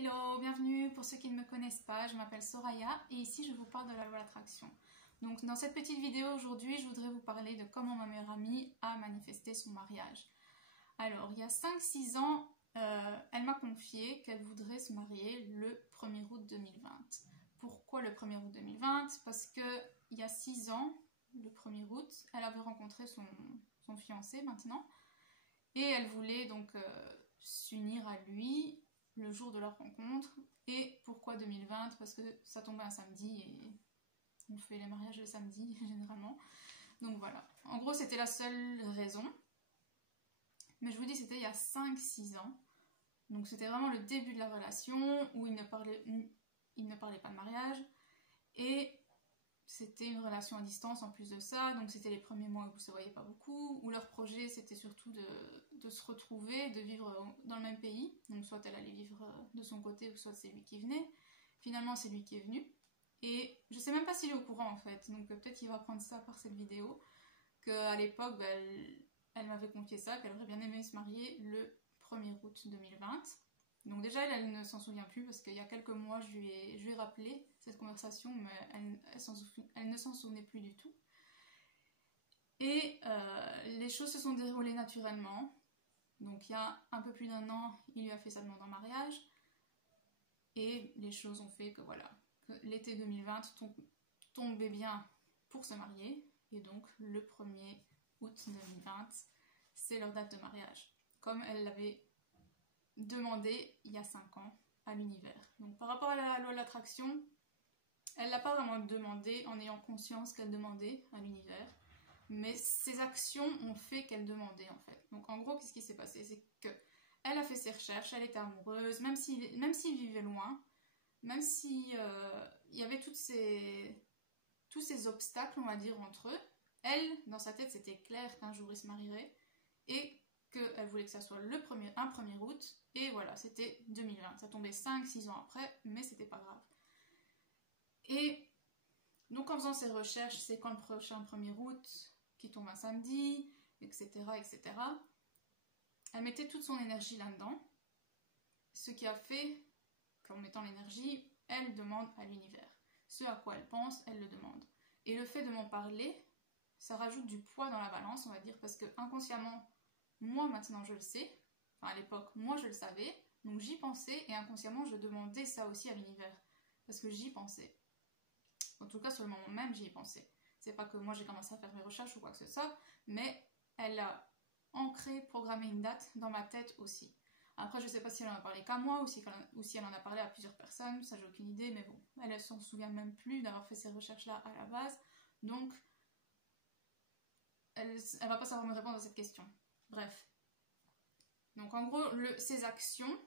Hello, bienvenue pour ceux qui ne me connaissent pas, je m'appelle Soraya et ici je vous parle de la loi d'attraction. Donc dans cette petite vidéo aujourd'hui, je voudrais vous parler de comment ma meilleure amie a manifesté son mariage. Alors il y a 5-6 ans, elle m'a confié qu'elle voudrait se marier le 1er août 2020. Pourquoi le 1er août 2020? Parce que il y a 6 ans, le 1er août, elle avait rencontré son fiancé maintenant et elle voulait donc s'unir à lui le jour de leur rencontre. Et pourquoi 2020? Parce que ça tombait un samedi et on fait les mariages le samedi généralement. Donc voilà, en gros c'était la seule raison. Mais je vous dis, c'était il y a 5-6 ans. Donc c'était vraiment le début de la relation où ils ne parlaient pas de mariage. Et c'était une relation à distance en plus de ça. Donc c'était les premiers mois où ils ne se voyaient pas beaucoup. Où leur projet c'était surtout de se retrouver, de vivre dans le même pays. Donc soit elle allait vivre de son côté ou soit c'est lui qui venait. Finalement c'est lui qui est venu. Et je sais même pas s'il est au courant en fait. Donc peut-être qu'il va apprendre ça par cette vidéo. Qu'à l'époque, elle m'avait confié ça, qu'elle aurait bien aimé se marier le 1er août 2020. Donc déjà, elle ne s'en souvient plus parce qu'il y a quelques mois, je lui ai rappelé cette conversation, mais elle ne s'en souvenait plus du tout. Et les choses se sont déroulées naturellement. Donc il y a un peu plus d'1 an, il lui a fait sa demande en mariage. Et les choses ont fait que voilà, que l'été 2020 tombait bien pour se marier. Et donc le 1er août 2020, c'est leur date de mariage. Comme elle l'avait demandé il y a 5 ans à l'univers. Donc par rapport à la loi de l'attraction, elle l'a pas vraiment demandé en ayant conscience qu'elle demandait à l'univers. Mais ses actions ont fait qu'elle demandait en fait. Donc en gros, qu'est-ce qui s'est passé? C'est que elle a fait ses recherches, elle était amoureuse, même s'il vivait loin, même s'il y avait tous ces obstacles, on va dire, entre eux, elle, dans sa tête, c'était clair qu'un jour ils se marieraient et qu'elle voulait que ça soit un 1er août. Et voilà, c'était 2020. Ça tombait 5-6 ans après, mais c'était pas grave. Et donc en faisant ses recherches, c'est quand le prochain 1er août qui tombe un samedi, etc., etc. Elle mettait toute son énergie là-dedans, ce qui a fait qu'en mettant l'énergie, elle demande à l'univers. Ce à quoi elle pense, elle le demande. Et le fait de m'en parler, ça rajoute du poids dans la balance, on va dire, parce que inconsciemment, moi maintenant je le sais, enfin à l'époque, moi je le savais, donc j'y pensais, et inconsciemment je demandais ça aussi à l'univers, parce que j'y pensais. En tout cas, sur le moment même, j'y ai pensé. C'est pas que moi j'ai commencé à faire mes recherches ou quoi que ce soit, mais elle a ancré, programmé une date dans ma tête aussi. Après, je sais pas si elle en a parlé qu'à moi ou si elle en a parlé à plusieurs personnes, ça j'ai aucune idée, mais bon, elle s'en souvient même plus d'avoir fait ces recherches-là à la base, donc elle va pas savoir me répondre à cette question. Bref. Donc en gros, ses actions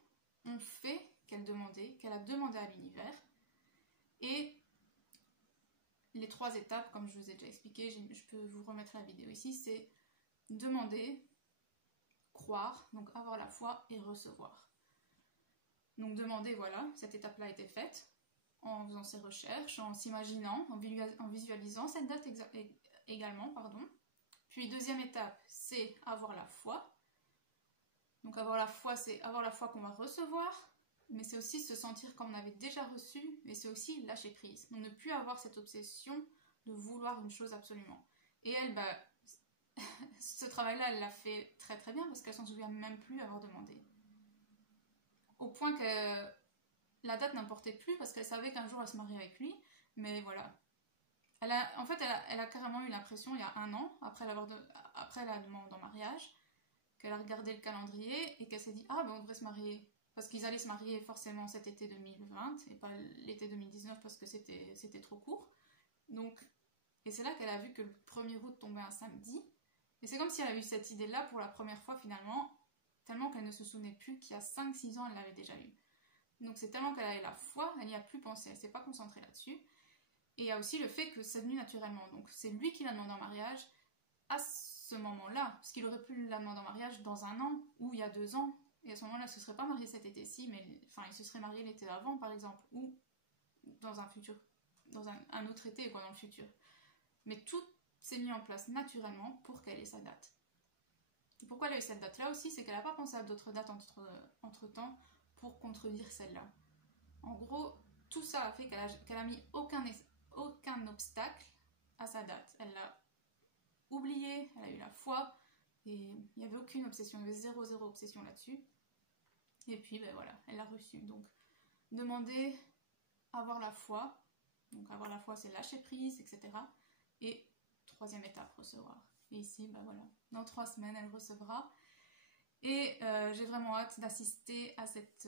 ont fait qu'elle a demandé à l'univers, et les 3 étapes, comme je vous ai déjà expliqué, je peux vous remettre la vidéo ici, c'est demander, croire, donc avoir la foi et recevoir. Donc demander, voilà, cette étape-là a été faite en faisant ses recherches, en s'imaginant, en visualisant cette date également, pardon. Puis deuxième étape, c'est avoir la foi. Donc avoir la foi, c'est avoir la foi qu'on va recevoir, mais c'est aussi se sentir comme on avait déjà reçu, mais c'est aussi lâcher prise. Donc ne plus avoir cette obsession de vouloir une chose absolument. Et elle, ce travail-là, elle l'a fait très très bien parce qu'elle s'en souvient même plus avoir demandé. Au point que la date n'importait plus parce qu'elle savait qu'un jour elle se mariait avec lui, mais voilà. Elle a carrément eu l'impression, il y a 1 an, après la demande en mariage, qu'elle a regardé le calendrier et qu'elle s'est dit « Ah, ben on devrait se marier ». Parce qu'ils allaient se marier forcément cet été 2020 et pas l'été 2019 parce que c'était trop court. Donc, et c'est là qu'elle a vu que le 1er août tombait un samedi. Et c'est comme si elle a eu cette idée-là pour la première fois finalement, tellement qu'elle ne se souvenait plus qu'il y a 5-6 ans, elle l'avait déjà eu. Donc c'est tellement qu'elle avait la foi, elle n'y a plus pensé, elle ne s'est pas concentrée là-dessus. Et il y a aussi le fait que c'est venu naturellement. Donc c'est lui qui l'a demandé en mariage à ce moment-là, parce qu'il aurait pu la demander en mariage dans 1 an ou il y a 2 ans. Et à ce moment-là, il ne se serait pas marié cet été-ci, mais enfin, il se serait marié l'été avant, par exemple, ou dans un futur, dans un autre été, quoi, dans le futur. Mais tout s'est mis en place naturellement pour qu'elle ait sa date. Et pourquoi elle a eu cette date-là aussi, c'est qu'elle n'a pas pensé à d'autres dates entre-temps pour contredire celle-là. En gros, tout ça a fait qu'elle a mis aucun obstacle à sa date. Elle l'a oublié, elle a eu la foi, et il n'y avait aucune obsession, il y avait zéro obsession là-dessus. Et puis, ben voilà, elle l'a reçu. Donc, demander avoir la foi. Donc, avoir la foi, c'est lâcher prise, etc. Et troisième étape, recevoir. Et ici, ben voilà, dans 3 semaines, elle recevra. Et j'ai vraiment hâte d'assister à cette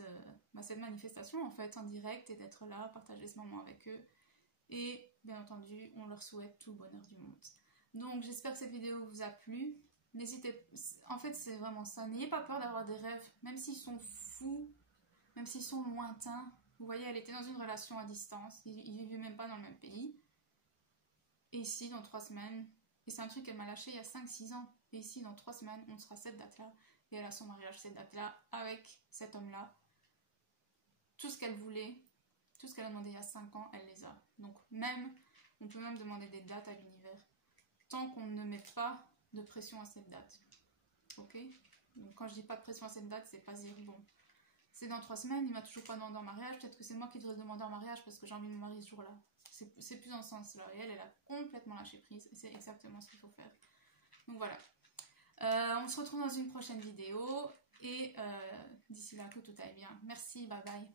manifestation, en fait, en direct, et d'être là, partager ce moment avec eux. Et, bien entendu, on leur souhaite tout le bonheur du monde. Donc, j'espère que cette vidéo vous a plu. N'hésitez, en fait, c'est vraiment ça. N'ayez pas peur d'avoir des rêves, même s'ils sont fous, même s'ils sont lointains. Vous voyez, elle était dans une relation à distance. Ils ne vivaient même pas dans le même pays. Et ici, dans 3 semaines, et c'est un truc qu'elle m'a lâché il y a 5-6 ans. Et ici, dans 3 semaines, on sera cette date-là. Et elle a son mariage cette date-là avec cet homme-là. Tout ce qu'elle voulait, tout ce qu'elle a demandé il y a 5 ans, elle les a. Donc même, on peut même demander des dates à l'univers. Tant qu'on ne met pas de pression à cette date. Ok? Donc quand je dis pas de pression à cette date, c'est pas dire bon, c'est dans 3 semaines, il m'a toujours pas demandé en mariage, peut-être que c'est moi qui devrais demander en mariage parce que j'ai envie de me marier ce jour-là. C'est plus dans ce sens-là. Et elle a complètement lâché prise et c'est exactement ce qu'il faut faire. Donc voilà. On se retrouve dans une prochaine vidéo et d'ici là que tout aille bien. Merci, bye bye.